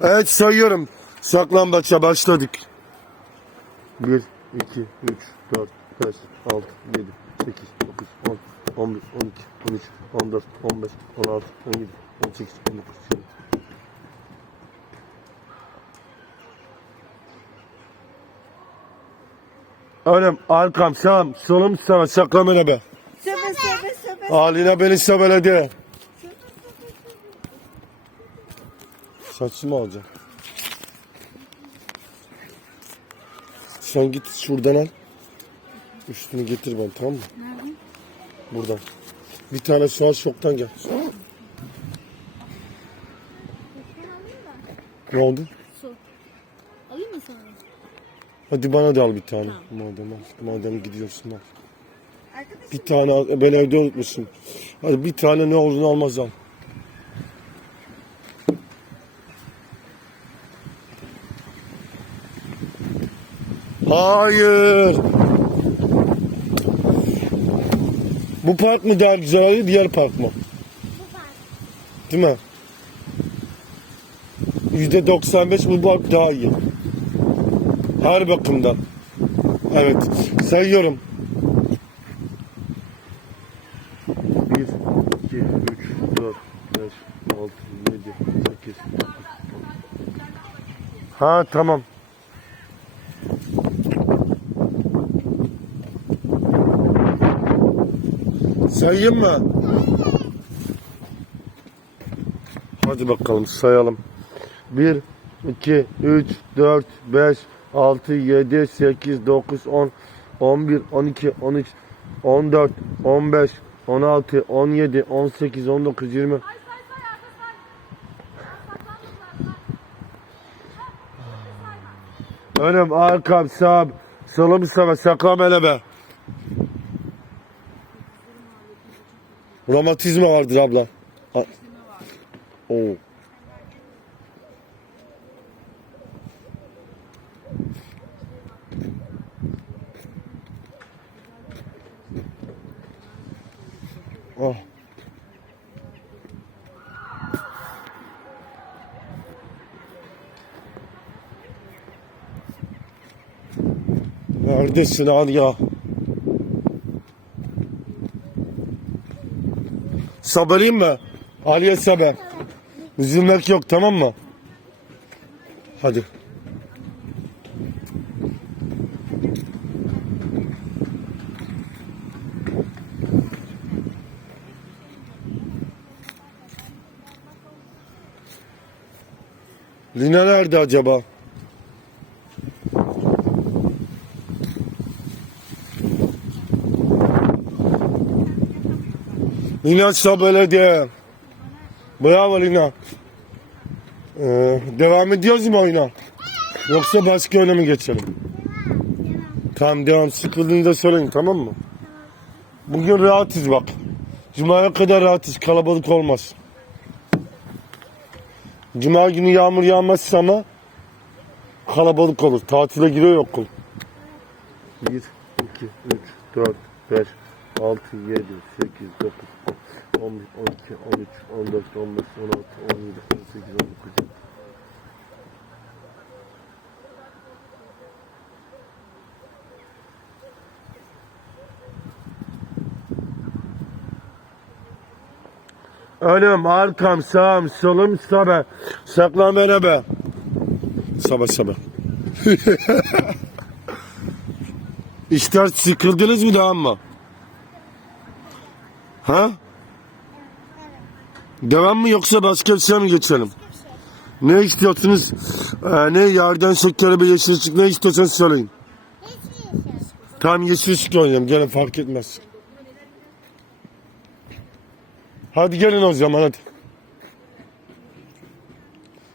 Evet sayıyorum. Saklambaça başladık. 1, 2, 3, 4, 5, 6, 7, 8, 9, 10, 11, 12, 13, 14, 15, 16, 17, 18, 19, 20. Önüm, arkam, sağım, solum sana saklamana be. Söbe söbe söbe. Haline beni sebeledi. Saçımı alacağım. Sen git şuradan al. Üstünü getir ben tamam mı? Nerede? Buradan. Bir tane soğan şoktan gel. Ne oldu? Su. Alayım mı sana? Hadi bana da al bir tane. Madem al. Madem gidiyorsun al. Arkadaşım. Bir tane al. Ben evde unutmuşum. Hadi bir tane ne olduğunu almaz al. Hayır. Bu park mı daha güzel oluyor, diğer park mı? Değil mi? Yüzde 95 bu park daha iyi. Her bakımdan. Evet. Sayıyorum. 1, 2, 3, 4, 5, 6, 7, 8, 9. Ha tamam. Sayayım mı? Hadi bakalım sayalım. 1, 2, 3, 4, 5, 6, 7, 8, 9, 10, 11, 12, 13, 14, 15, 16, 17, 18, 19, 20. Önüm, arkam, sağım, solum sana, saklam hele Romatizma vardır abla. A- Oo. Oh. Neredesin al Sabırayım mı? Aliye saber. Üzülmek yok tamam mı? Hadi. Lina nerede acaba? Lina Sabeledi. Bravo Lina. Ee, devam ediyoruz mu oyuna? Yoksa başka oyuna mı geçelim? Tamam devam. Sıkıldığınızda söyleyin tamam mı? Bugün rahatız bak. Cuma'ya kadar rahatız. Kalabalık olmaz. Cuma günü yağmur yağmazsa ama kalabalık olur. Tatile giriyor okul. 1, 2, 3, 4, 5, 6, 7, 8, 9, 10, 11, 12, 13, 14, 15, 16, 17, 18, 19. Önüm, arkam, sağım, solum, sabe. Saklan beni be. Sabah sabah. İşte sıkıldınız mı daha mı? Ha? Devam mı yoksa başka bir şey mi geçelim? Ne istiyorsunuz? Ee, ne yerden şekeri bir yeşil ışık ne istiyorsanız söyleyin. Tamam yeşil ışık oynayalım gelin fark etmez. Hadi gelin o zaman hadi.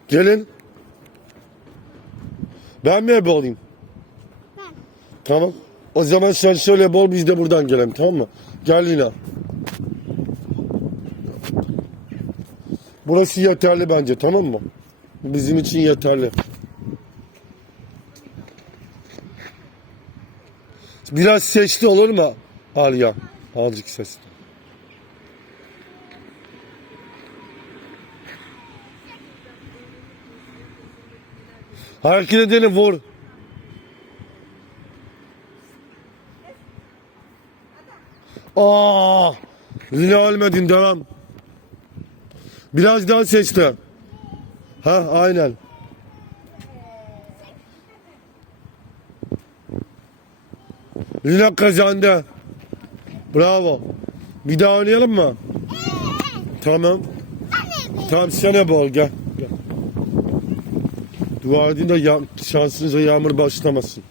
Gelin. Ben mi ebe olayım? Tamam. O zaman sen şöyle bol biz de buradan gelelim tamam mı? Gel Lina. Burası yeterli bence tamam mı? Bizim için yeterli. Biraz sesli olur mu Aliya? Azıcık sesli. Hareket edeni vur. Aa! Yine ölmedin devam. Biraz daha sesli. Ha aynen. Lina kazandı. Bravo. Bir daha oynayalım mı? Tamam. Tamam sen bol gel. gel. Dua edin de şansınıza yağmur başlamasın.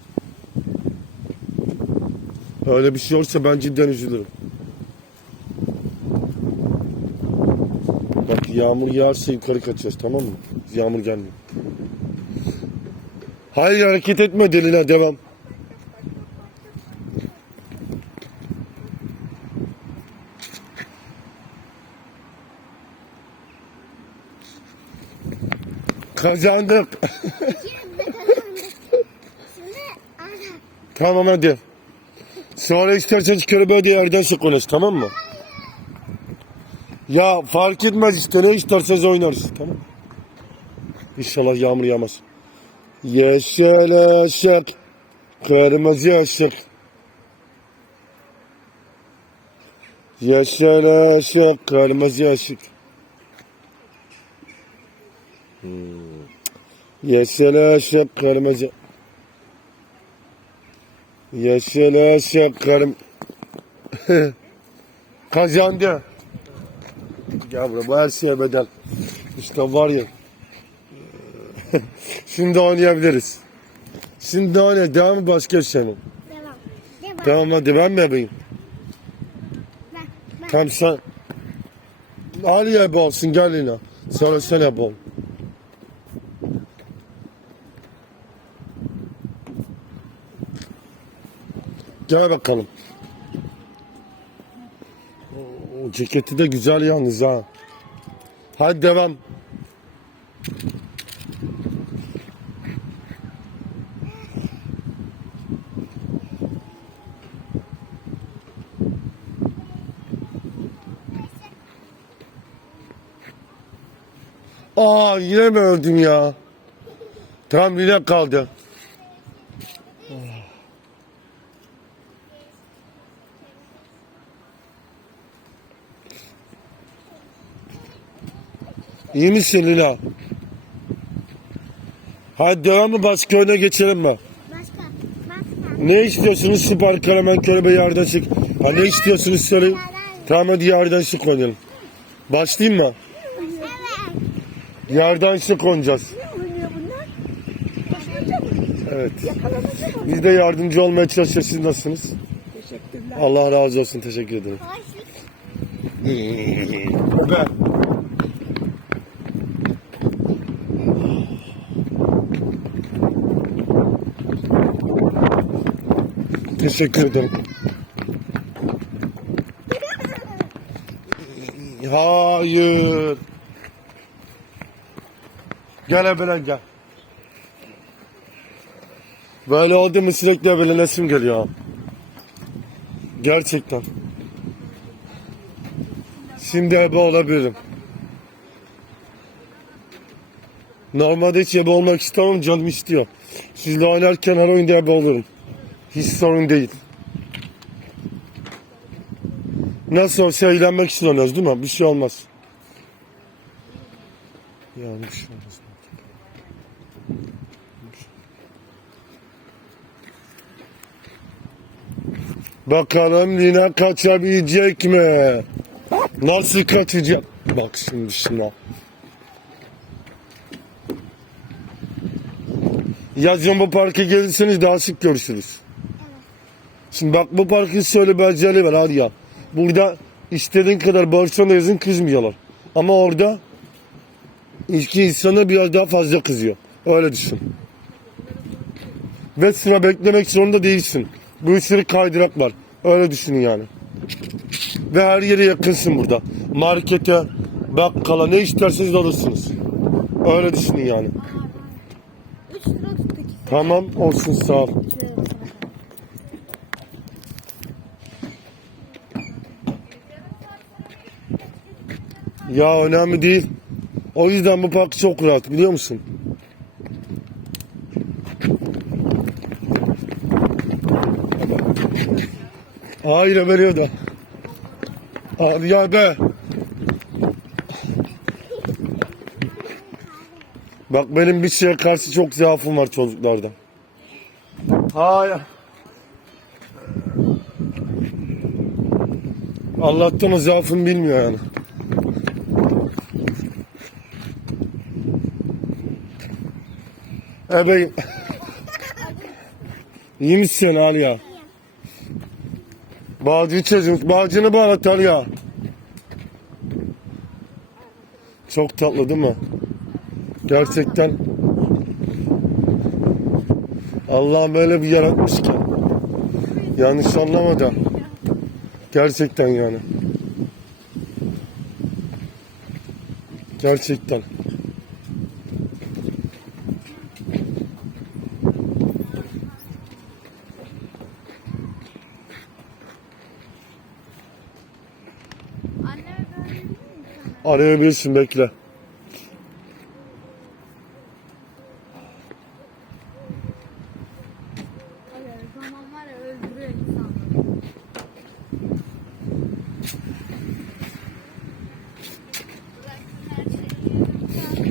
Öyle bir şey olursa ben cidden üzülürüm. Bak yağmur yağarsa yukarı kaçacağız tamam mı? Yağmur gelmiyor. Hayır hareket etme deline devam. Kazandık. tamam hadi. Sonra isterseniz körebe de yerden sıkılırız tamam mı? Ya fark etmez işte ne isterseniz oynarız tamam İnşallah yağmur yağmaz. Yeşil ışık, kırmızı ışık. Yeşil ışık, kırmızı ışık. Hmm. Yeşil ışık, kırmızı. Yeşil ışık, kırmızı. Kazandı. Bu her şeye bedel. İşte var ya. Şimdi oynayabiliriz. Şimdi oynayalım. Devam mı başka bir şey? Devam. Devam. Tamam hadi ben mi yapayım? Ben, ben. Tamam sen. Ali yap olsun gel yine. Sonra sen yap ol. Gel bakalım. Ceketi de güzel yalnız ha. Hadi devam. Aa yine mi öldün ya? Tamam yine kaldı. İyi misin Lina? Hadi devam mı başka oyuna geçelim mi? Başka. Başka. Ne istiyorsunuz süper karaman körebe yerden çık. Ha ne istiyorsunuz söyleyin. Tamam hadi yerden çık oynayalım. Başlayayım mı? Evet. Yerden çık oynayacağız. Ne oynuyor bunlar? Koşmayacak mı? Evet. Biz de yardımcı olmaya çalışıyoruz. Siz nasılsınız? Teşekkürler. Allah razı olsun. Teşekkür ederim. Be. Teşekkür ederim. Hayır. Gel Ebelen gel. Böyle oldu mu sürekli ebelenesim geliyor. Gerçekten. Şimdi ebe olabilirim. Normalde hiç ebe olmak istemem canım istiyor. Sizle oynarken her oyunda ebe olurum. Hiç sorun değil. Nasıl olsa eğlenmek için değil mi? Bir şey olmaz. Yani bir şey olmaz. Bakalım Lina kaçabilecek mi? Nasıl kaçacak? Bak şimdi şuna. Yazın bu parka gelirseniz daha sık görüşürüz. Şimdi bak bu parkın şöyle bir özelliği var hadi ya. Burada istediğin kadar da yazın kızmıyorlar. Ama orada iki insana biraz daha fazla kızıyor. Öyle düşün. Ve sıra beklemek zorunda değilsin. Bu sürü kaydırak var. Öyle düşünün yani. Ve her yere yakınsın burada. Markete, bakkala ne isterseniz alırsınız. Öyle düşünün yani. 3 lira tuttu ki. Tamam olsun sağ ol. Ya önemli değil. O yüzden bu park çok rahat biliyor musun? Hayır veriyor da. Abi ya be. Bak benim bir şeye karşı çok zaafım var çocuklarda. Hayır. Allah'tan o zaafım bilmiyor yani. Ebeyim. İyi misin Aliya? Bağcı çocuk, bağcını bağlatar ya. Çok tatlı değil mi? Gerçekten. Allah böyle bir yaratmış ki. Yanlış anlama. Gerçekten yani. Gerçekten. Anneme böyle mi sana? Arayabilirsin bekle.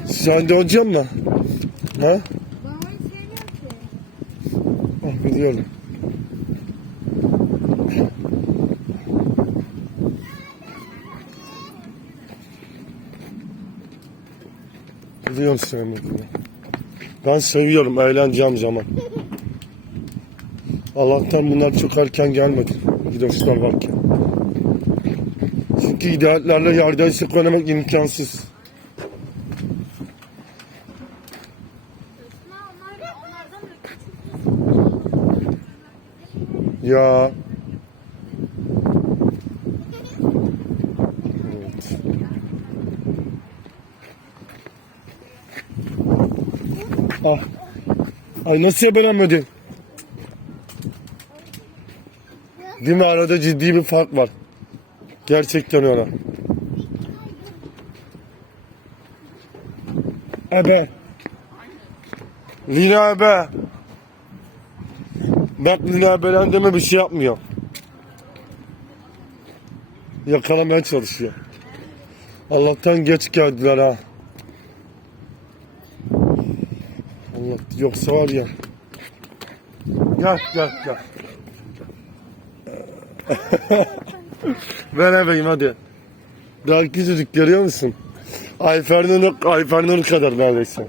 Sen de hocam mı? Ha? Ben onu sevmiyorum ki. Ah biliyorum. Biliyorum sevmediğini. Ben seviyorum eğleneceğim zaman. Allah'tan bunlar çok erken gelmedi. Gidoşlar varken. Çünkü ideallerle yerden sıkılamak imkansız. Ya. Evet. Ah. Ay nasıl yaparamedin? Değil mi arada ciddi bir fark var. Gerçekten öyle. Ebe. Lina ebe. Bak Lina Belen deme bir şey yapmıyor. Yakalamaya çalışıyor. Allah'tan geç geldiler ha. Allah yoksa var ya. Gel gel gel. Ver ebeyim hadi. Daha küçücük görüyor musun? Ayfer'in Ayfer'in kadar neredeyse.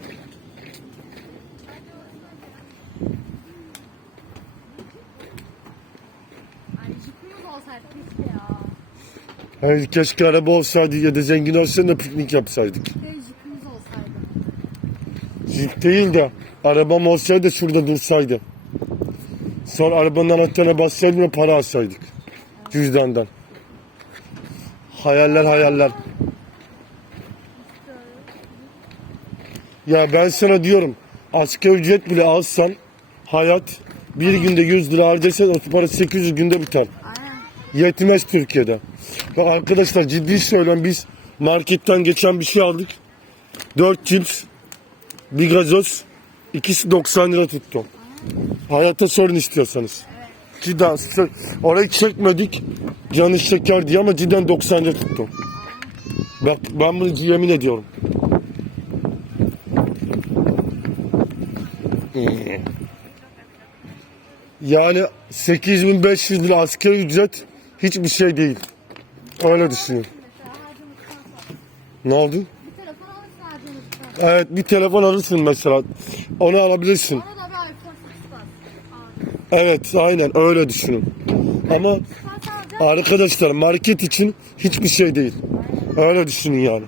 Hayır, keşke araba olsaydı ya da zengin olsaydı da piknik yapsaydık. Jip değil de arabam olsaydı şurada dursaydı. Sonra arabanın anahtarına bassaydım ve para alsaydık. Cüzdandan. Hayaller hayaller. Ya ben sana diyorum asgari ücret bile alsan hayat bir günde 100 lira harcasan o para 800 günde biter. Yetmez Türkiye'de. Bak arkadaşlar ciddi söylüyorum biz marketten geçen bir şey aldık. 4 cips, bir gazoz, ikisi 90 lira tuttu. Hayatta sorun istiyorsanız. Cidden orayı çekmedik canı şeker diye ama cidden 90 lira tuttu. Bak ben bunu yemin ediyorum. Yani 8500 lira asgari ücret hiçbir şey değil. Öyle harcamışsan Ne oldu? bir telefon alırsın harcamışsan. Evet bir telefon alırsın mesela. Onu alabilirsin. Ona da bir iPhone 6 var. Evet aynen öyle düşünün. Ama arkadaşlar market için hiçbir şey değil. Öyle düşünün yani.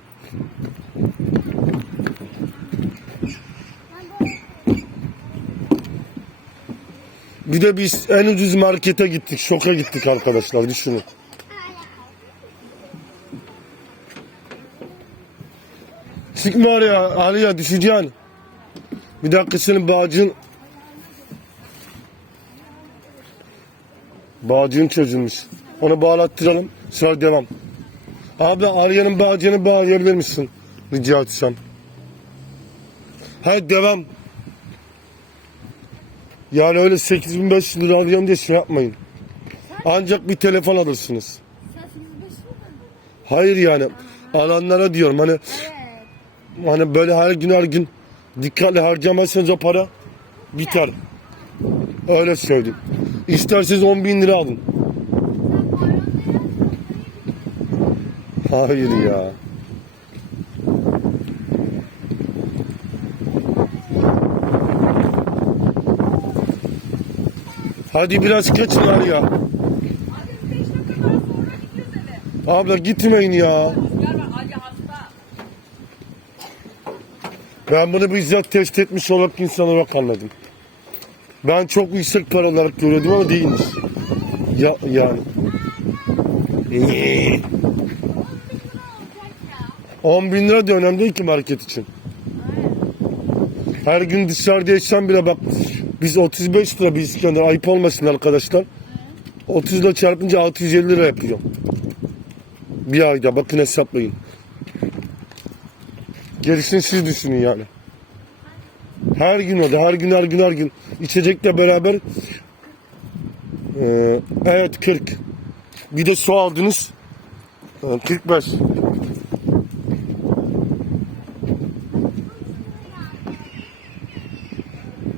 Bir de biz en ucuz markete gittik. Şoka gittik arkadaşlar düşünün. Çıkma oraya Aliya düşeceksin. Bir dakika senin bağcın... Bağcığın çözülmüş. Onu bağlattıralım. Sonra devam. Abi Arya'nın bağcığını bağlayabilir misin? Rica etsem. Hadi devam. Yani öyle 8500 lira alıyorum diye şey yapmayın. Ancak bir telefon alırsınız. Sen 85 mi? Hayır yani alanlara diyorum hani. Hani böyle her gün her gün dikkatli harcamazsanız o para biter. Öyle söyleyeyim. İsterseniz 10 bin lira alın. Hayır ya. Hadi biraz kaçın ya. Abla gitmeyin ya. Ben bunu bizzat test etmiş olarak insan olarak anladım. Ben çok yüksek para olarak görüyordum ama değilmiş. Ya, yani. Niye? 10 bin lira da önemli değil ki market için. Her gün dışarıda yaşayan bile bak biz 35 lira bir İskender ayıp olmasın arkadaşlar. 30 ile çarpınca 650 lira yapıyor. Bir ayda bakın hesaplayın. Gerisini siz düşünün yani. Her gün da her gün her gün her gün. İçecekle beraber Ee, evet 40. Bir de su aldınız. Ee, 45.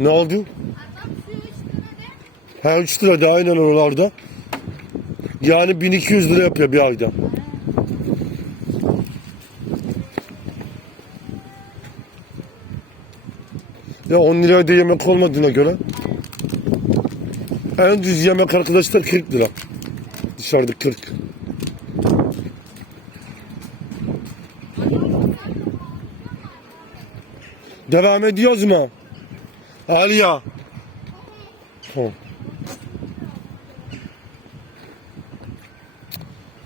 Ne oldu? Ha 3 lira da aynen oralarda. Yani 1200 lira yapıyor bir ayda. Ya 10 liraya da yemek olmadığına göre en düz yemek arkadaşlar 40 lira. Dışarıda 40. Devam ediyoruz mu? Aliya. Tamam.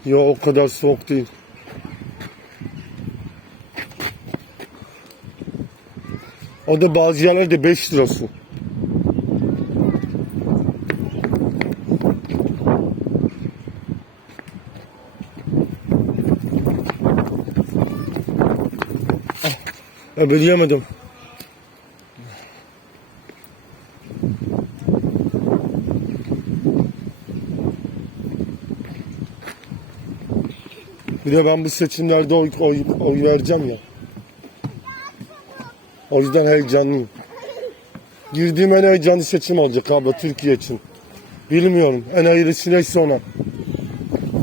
Yo o kadar soğuk değil. O da bazı yerlerde 5 lira su. Ah, Öbeleyemedim. Bir de ben bu seçimlerde oy, oy, oy vereceğim ya. O yüzden heyecanlıyım. Girdiğim en heyecanlı seçim olacak abi Türkiye için. Bilmiyorum. En hayırlısı neyse ona.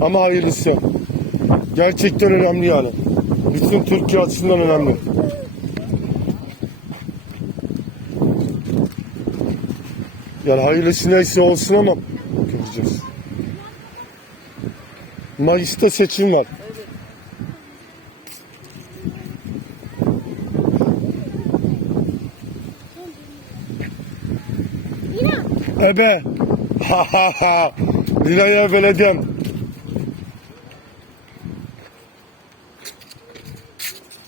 Ama hayırlısı. Gerçekten önemli yani. Bütün Türkiye açısından önemli. Yani hayırlısı neyse olsun ama göreceğiz. Mayıs'ta seçim var. Lina. Ebe. Ha ha ha. Lina'ya belediyen.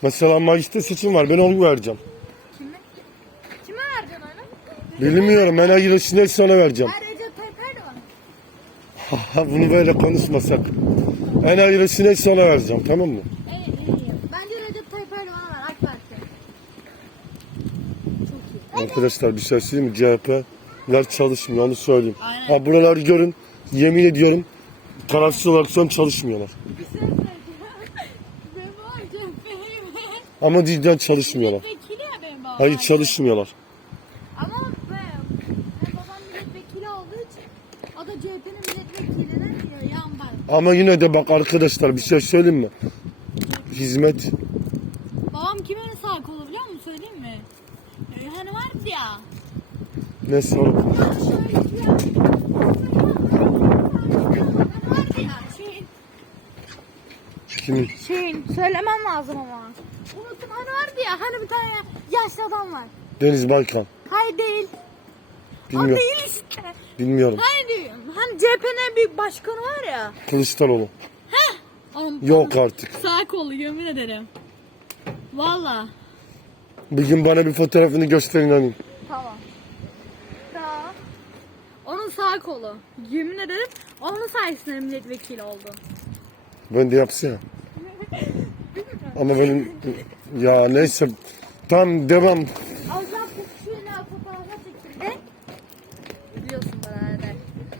Mesela Mayıs'ta seçim var. Ben onu vereceğim. Kime? Kime vereceksin onu? Bilmiyorum. Ben neyse ona vereceğim. Ha Recep Tayyip Bunu böyle konuşmasak. En hayırlısı neyse ona vereceğim. Tamam mı? Evet iyi. Bence Recep Tayyip Erdoğan'a ver AK Parti. İyi. Arkadaşlar bir şey söyleyeyim mi? CHP'ler çalışmıyor. Onu söyleyeyim. Aynen. Ha buraları görün. Yemin ediyorum. Tarafsız olarak an çalışmıyorlar. Ama cidden çalışmıyorlar. Hayır çalışmıyorlar. Ama be, benim babam milletvekili olduğu için o da CHP'nin milletvekiline diyor yan bay. Ama yine de bak arkadaşlar bir şey söyleyeyim mi? Hizmet Babam kimin sağ kolu biliyor musun söyleyeyim mi? Hani vardı ya. Ne şeyin. Kimin? Şeyin söylemem lazım ama. Unuttum hani vardı ya hani bir tane yaşlı adam var. Deniz Baykan. Hayır değil. O Bilmiyorum. değil işte. Bilmiyorum. Hayır diyorum. Hani CHP'nin bir başkanı var ya. Kılıçdaroğlu. Onun Yok artık. Sağ kolu yemin ederim. Valla. Bir gün bana bir fotoğrafını gösterin hani. Tamam. Onun sağ kolu. Yemin ederim onun sayesinde milletvekili oldu. Ben de yapsana. Ama benim ya neyse tam devam.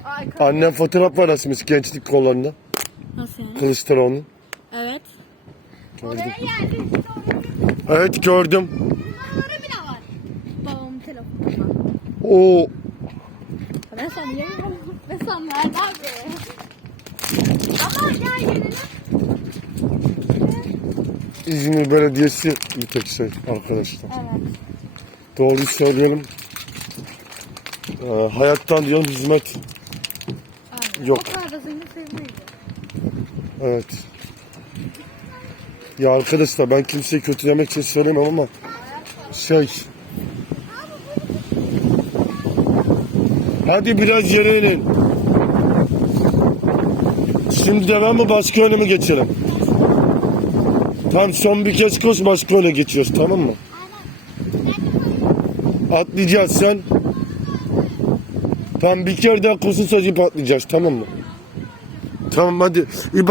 Ay, Annem fotoğraf var asmış gençlik kollarında. Nasıl yani? Kılıçdaroğlu'nun. Evet. Oraya geldi. İşte oraya Evet gördüm. Numaraları bile var. Babamın telefonunda. Oo? Sanıyorsun abi? Ama gel gelelim. İzmir Belediyesi bir tek şey arkadaşlar. Evet. Doğruyu söyleyelim. Ee, hayattan diyorum hizmet. Aynen. Yok. O kadar da zengin sayılmayız. Evet. Ya arkadaşlar ben kimseyi kötülemek için söylemem ama şey Hadi biraz yere inin. Şimdi devam mı başka yöne mi geçelim? Tamam son bir kez koş başka yöne geçiyoruz tamam mı? Atlayacağız sen. Tamam bir kere daha koşun sadece atlayacağız tamam mı? Tamam hadi.